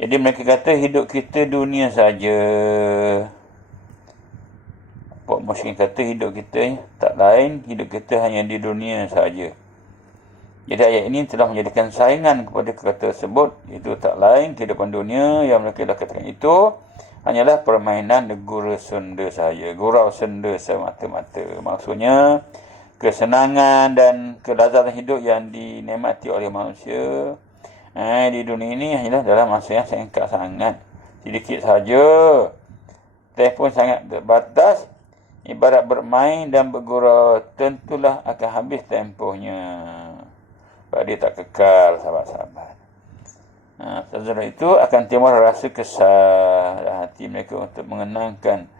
Jadi mereka kata hidup kita dunia saja. Pak Musyrik kata hidup kita tak lain, hidup kita hanya di dunia saja. Jadi ayat ini telah menjadikan saingan kepada kata tersebut, itu tak lain kehidupan dunia yang mereka dah katakan itu hanyalah permainan gurau senda saja, gurau senda semata-mata. Maksudnya kesenangan dan kelazatan hidup yang dinikmati oleh manusia di dunia ini hanyalah dalam masa yang singkat sangat, sedikit saja, tempoh sangat terbatas. Ibarat bermain dan bergurau, tentulah akan habis tempohnya. Sebab dia tak kekal, sahabat-sahabat. Setelah itu akan timbul rasa kesal dalam hati mereka untuk mengenangkan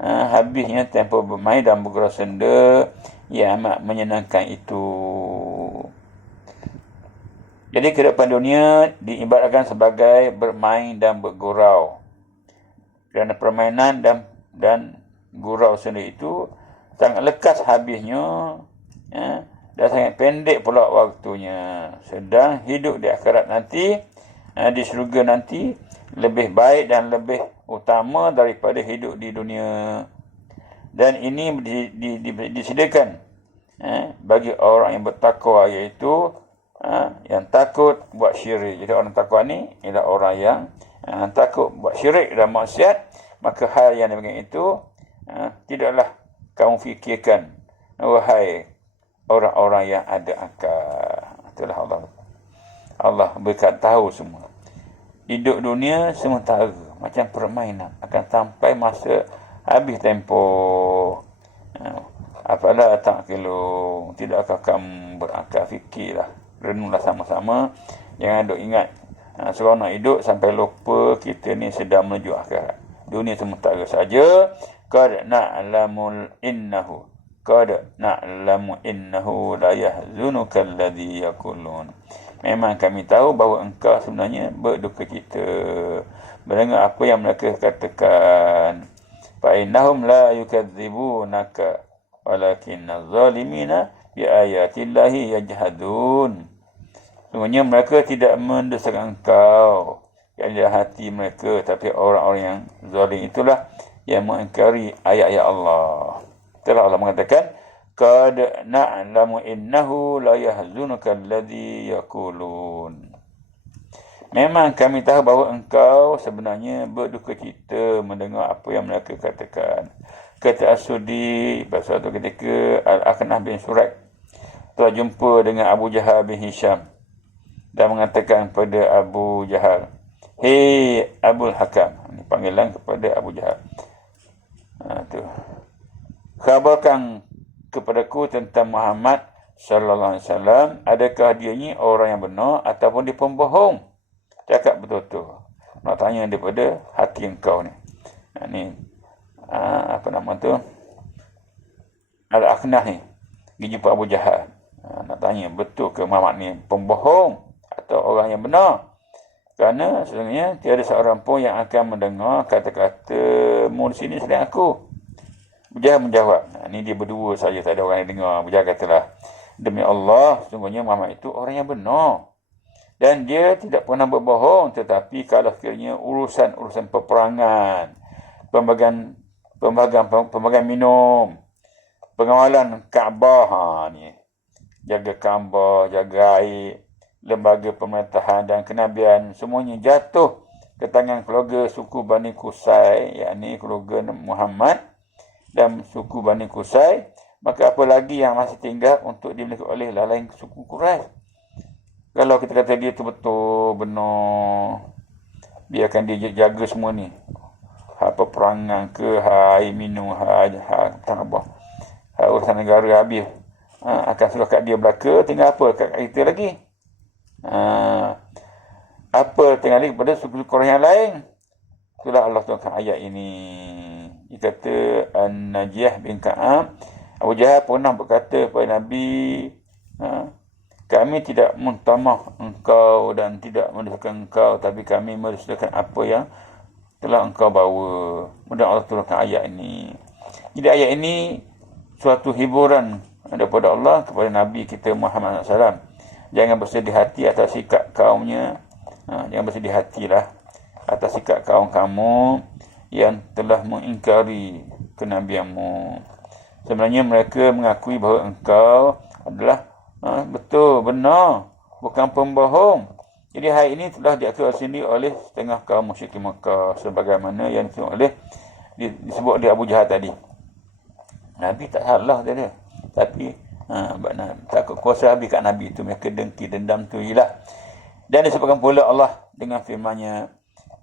habisnya tempoh bermain dan bergurau senda yang amat menyenangkan itu. Jadi kehidupan dunia diibaratkan sebagai bermain dan bergurau. Kerana permainan dan gurau sendiri itu sangat lekas habisnya, dan sangat pendek pula waktunya. Sedang hidup di akhirat nanti, di syurga nanti, lebih baik dan lebih utama daripada hidup di dunia. Dan ini disediakan bagi orang yang bertakwa, iaitu yang takut buat syirik. Jadi orang takwa ni ialah orang yang takut buat syirik dan maksiat. Maka hal yang demikian itu tidaklah kamu fikirkan, wahai orang-orang yang ada akal. Itulah Allah berkat tahu semua. Hidup dunia sementara, macam permainan, akan sampai masa habis tempoh. Apalah ta'qilun, tidakkah kamu berakal? Fikirlah, renunglah sama-sama. Jangan duk ingat seronok hidup sampai lupa kita ni sedang menuju akhirat. Dunia sementara saja. Qad na'lamu innahu la yahzunuka alladhi yaqulun. Memang kami tahu bahawa engkau sebenarnya berduka cita mendengar apa yang mereka katakan. Fa innahum la yukadzibunaka walakinna zalimina bi ayatillahi yajhadun. Sebenarnya mereka tidak mendustakan engkau yang di hati mereka, tapi orang-orang yang zalim itulah yang mengingkari ayat-ayat Allah. Telah Allah mengatakan, qad na'lamu innahu la yahzunuka alladhi yaqulun. Memang kami tahu bahawa engkau sebenarnya berduka cita mendengar apa yang mereka katakan. Kata As-Sudi pada suatu ketika, Al-Aqnah bin Suraik telah jumpa dengan Abu Jahal bin Hisham dan mengatakan kepada Abu Jahal, "Hei Abul Hakam," ini panggilan kepada Abu Jahal. Khabarkan kepadaku tentang Muhammad sallallahu alaihi wasallam, adakah dia ni orang yang benar ataupun dia pembohong? Cakap betul-betul. Nak tanya daripada hati engkau ni. Apa nama tu? Al-Aqnah ni pergi jumpa Abu Jahal. Nak tanya betul ke Muhammad ni pembohong atau orang yang benar? Kerana sebenarnya tiada seorang pun yang akan mendengar kata-katamu di sini selain aku. Abu Jahal menjawab, ni dia berdua saja, tak ada orang yang dengar. Abu Jahal katalah, demi Allah, sesungguhnya Muhammad itu orang yang benar. Dan dia tidak pernah berbohong, tetapi kalau sekiranya urusan peperangan, pembagian minum, pengawalan Kaabah, ni jaga Kaabah, jaga air, lembaga pemerintahan dan kenabian, semuanya jatuh ke tangan keluarga suku Bani Qusay, yakni keluarga Muhammad dan suku Bani Qusay. Maka apa lagi yang masih tinggal untuk dimiliki oleh lain suku Quraisy? Kalau kita kata dia tu betul, benar, biarkan dia jaga semua ni. Hal peperangan ke, hal air minum, hal urusan negara habis. Akan suruh kat dia belaka, tinggal apa kat kita lagi? Apa tinggal lagi kepada suku Quraisy yang lain? Itulah Allah turunkan ayat ini. Dia kata An-Najiyah bin Ka'ab, Abu Jahal pernah berkata kepada Nabi, kami tidak mentamah engkau dan tidak mendustakan engkau, tapi kami mendustakan apa yang telah engkau bawa. Mudah Allah turunkan ayat ini. Jadi ayat ini suatu hiburan daripada Allah kepada Nabi kita Muhammad SAW. Jangan bersedih hati atas sikap kaumnya. Jangan bersedih hatilah. atas sikap kaum kamu yang telah mengingkari kenabianmu. Sebenarnya mereka mengakui bahawa engkau adalah betul, benar, bukan pembohong. Jadi hal ini telah diakui sendiri oleh setengah kaum musyrikin Makkah, sebagaimana yang disebut oleh Abu Jahal tadi. Nabi tak salah dia. Tapi takut kuasa habis kat Nabi itu, mereka dengki dendam tu hilang. Dan disebutkan pula Allah dengan firman-Nya,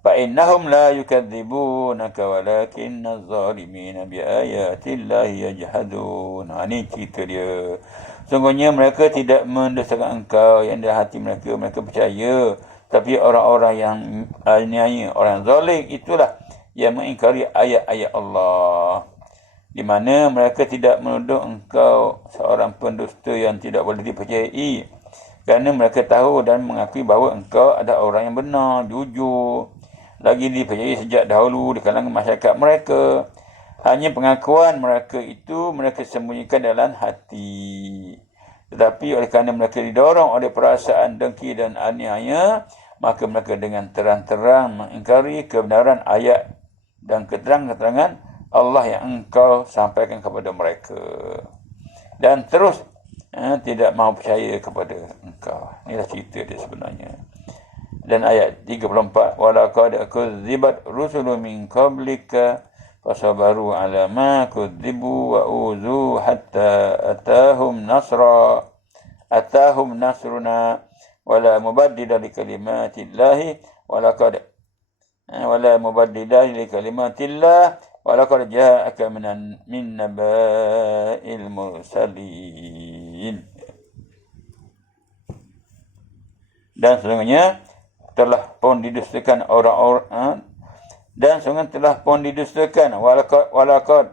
fa innahum la yukadzibunaka walakinna adh-dhalimina bi ayatillahi yajhadun. Ini cerita dia. Sungguhnya mereka tidak mendustakan engkau, yang dalam hati mereka percaya. Tapi orang-orang yang aniaya, orang zalim itulah yang mengingkari ayat-ayat Allah, di mana mereka tidak menuduh engkau seorang pendusta yang tidak boleh dipercayai, kerana mereka tahu dan mengakui bahawa engkau adalah orang yang benar, jujur, lagi dipercayai sejak dahulu di kalangan masyarakat mereka. Hanya pengakuan mereka itu mereka sembunyikan dalam hati. Tetapi oleh kerana mereka didorong oleh perasaan dengki dan aniaya, maka mereka dengan terang-terang mengingkari kebenaran ayat dan keterangan-keterangan Allah yang engkau sampaikan kepada mereka, dan terus tidak mahu percaya kepada engkau. Inilah cerita dia sebenarnya. Dan ayat 34, walaqad kudzibat rusulun min qablika fasabaru ala ma kudzibu wa uzu hatta atahum nasruna wala mubaddila li kalimatillahi walaqad wala mubaddila li kalimatillah walaqad ja'aka min naba'il mursalin. Dan sesungguhnya telah pun didustakan orang-orang, dan sungguh telah pun didustakan walaqad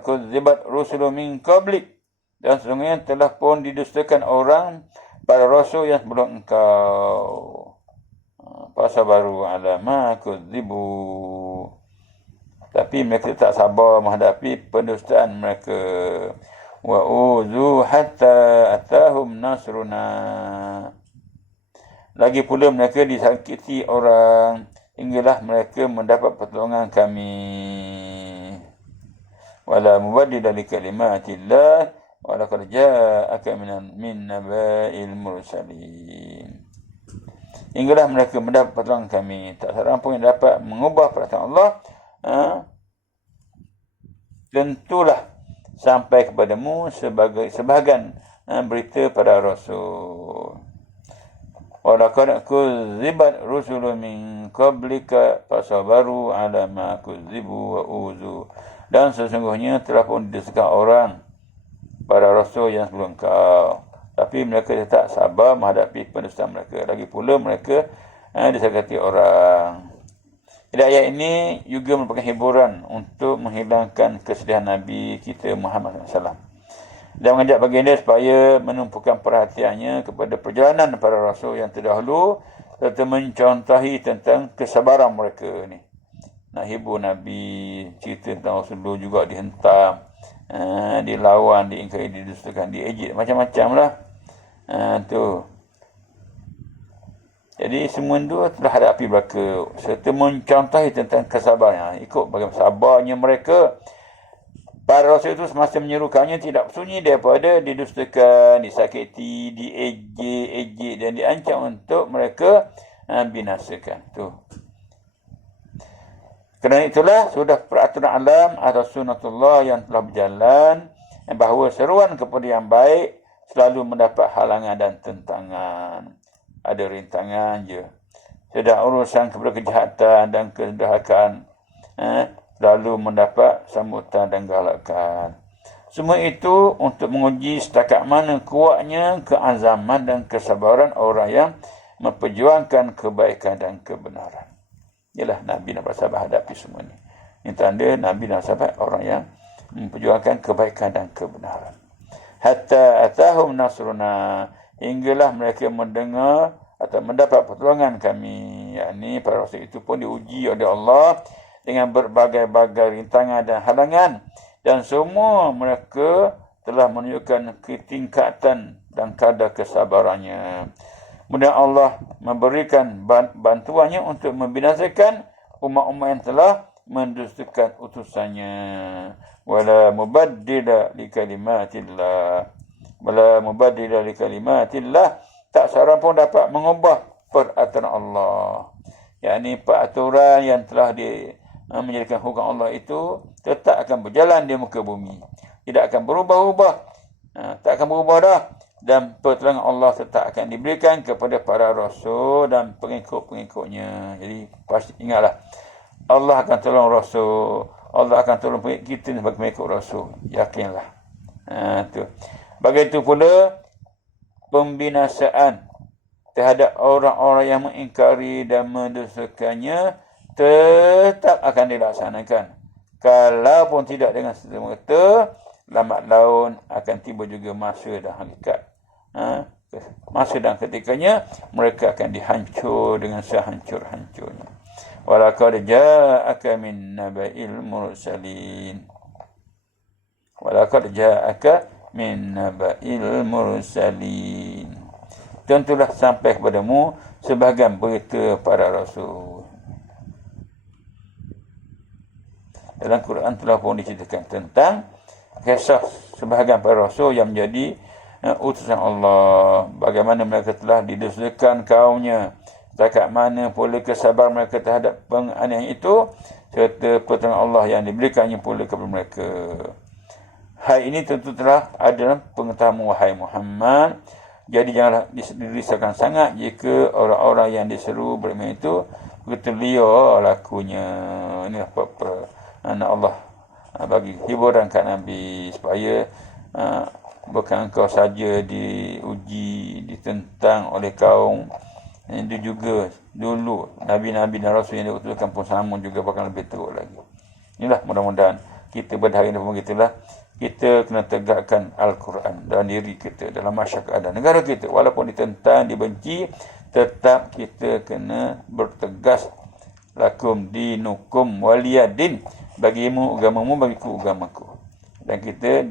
kudzibat rusulun min qablik, dan sesungguhnya telah pun didustakan orang para rasul yang sebelum engkau. Fasabaru ala ma kudzibu, tapi mereka tak sabar menghadapi pendustaan mereka. Wa uzu hatta atahum nasruna, lagi pula mereka disakiti orang hinggalah mereka mendapat pertolongan kami. Wala mubaddila li kalimatillah wa laqad ja'aka min naba'il mursalin. Hinggalah mereka mendapat pertolongan kami. Tak seorang pun yang dapat mengubah perkataan Allah. Tentulah sampai kepadamu sebahagian berita pada Rasul. Walaqad kudzibat rusulun min qablika fasabaru ala ma kudzibu wa uzu, dan sesungguhnya telah pun didustakan orang para rasul yang sebelum kau, tapi mereka tetap sabar menghadapi pendustaan mereka. Lagi pula mereka disakiti orang. Jadi ayat ini juga merupakan hiburan untuk menghilangkan kesedihan Nabi kita Muhammad SAW, dan mengajak baginda supaya menumpukan perhatiannya kepada perjalanan para rasul yang terdahulu, serta mencontohi tentang kesabaran mereka ni. Nak hibur Nabi, cerita tentang Rasulullah juga dihentam, dilawan, diingkari, didustakan, diejek, macam-macam lah. Tu. Jadi semua itu telah hadapi mereka, serta mencontohi tentang kesabarannya. Ikut bagaimana sabarnya mereka. Para rasul itu semasa menyerukannya tidak sunyi daripada didustakan, disakiti, diejek dan diancam untuk mereka binasakan. Tu. Kerana itulah sudah peraturan alam atau sunnatullah yang telah berjalan, bahawa seruan kepada yang baik selalu mendapat halangan dan tentangan. Ada rintangan je. Sedang urusan kepada kejahatan dan kedurhakaan lalu mendapat sambutan dan galakan. Semua itu untuk menguji setakat mana kuatnya keazaman dan kesabaran orang yang memperjuangkan kebaikan dan kebenaran. Ialah Nabi dan para sahabat hadapi semua ini. Ini tanda Nabi dan sahabat orang yang memperjuangkan kebaikan dan kebenaran. Hatta atahum nasruna, hinggalah mereka mendengar atau mendapat pertolongan kami. Yakni para rasul itu pun diuji oleh Allah dengan berbagai-bagai rintangan dan halangan, dan semua mereka telah menunjukkan ketingkatan dan kadar kesabarannya. Kemudian Allah memberikan bantuannya untuk membinasakan umat-umat yang telah mendustakan utusannya. Wala mubaddila li kalimatillah. Wala mubaddila li kalimatillah. Tak seorang pun dapat mengubah peraturan Allah. Yakni peraturan yang telah menjadikan hukum Allah itu tetap akan berjalan di muka bumi. Tidak akan berubah-ubah. Tak akan berubah dah. Dan pertolongan Allah tetap akan diberikan kepada para rasul dan pengikut-pengikutnya. Jadi pasti ingatlah, Allah akan tolong rasul. Allah akan tolong kita sebagai pengikut rasul. Yakinlah. Tu. Begitu pula pembinasaan terhadap orang-orang yang mengingkari dan mendustakannya tetap akan dilaksanakan. Kalaupun tidak dengan serta-merta, lambat laun akan tiba juga masa dan hakikat. Masa dan ketikanya mereka akan dihancur dengan sehancur-hancurnya. Walaqad ja'aka min naba'il mursalin. Walaqad ja'aka min naba'il mursalin. Tentulah sampai kepadamu sebahagian berita para rasul. Dalam Quran telah pun diceritakan tentang kisah sebahagian para rasul yang menjadi utusan Allah. Bagaimana mereka telah didustakan kaumnya. Setakat mana pula kesabaran mereka terhadap penganiayaan itu. Serta pertolongan Allah yang diberikannya pula kepada mereka. Hal ini tentu telah ada dalam pengetahuan wahai Muhammad. Jadi janganlah dirisaukan sangat jika orang-orang yang diseru beriman itu begitu liar lakunya. Inilah anak Allah bagi hiburan kat Nabi supaya bukan engkau saja diuji, ditentang oleh kaum. Itu juga dulu Nabi-Nabi dan Rasul yang diutuskan pun sama juga, bahkan lebih teruk lagi. Inilah mudah-mudahan kita pada hari ini pun begitulah. Kita kena tegakkan Al-Quran dalam diri kita, dalam masyarakat dan negara kita. Walaupun ditentang, dibenci, tetap kita kena bertegas. Lakum dinukum waliyadin. Bagimu agamamu, bagiku agamaku. Dan kita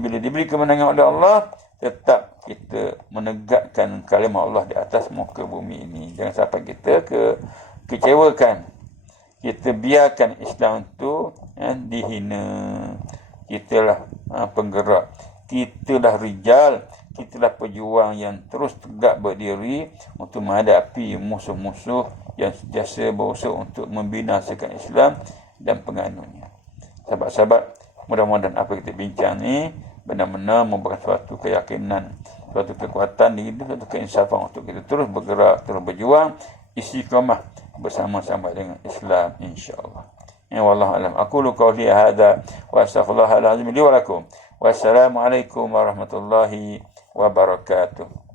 bila diberi kemenangan oleh Allah, tetap kita menegakkan kalimah Allah di atas muka bumi ini. Jangan sampai kita kecewakan. Kita biarkan Islam itu dihina. Kitalah penggerak. Kitalah rijal. Kitalah pejuang yang terus tegak berdiri untuk menghadapi musuh-musuh yang sentiasa berusaha untuk membinasakan Islam dan penganutnya. Sahabat-sahabat, mudah-mudahan apa kita bincang ni benar-benar memberikan suatu keyakinan, suatu kekuatan diri, suatu keinsafan untuk kita terus bergerak, terus berjuang, istiqamah bersama-sama dengan Islam, insya-Allah. Ya wallahu alam. Aqulu qawli hadza wa astaghfirullahal azim li wa lakum. Wassalamu alaikum warahmatullahi wabarakatuh.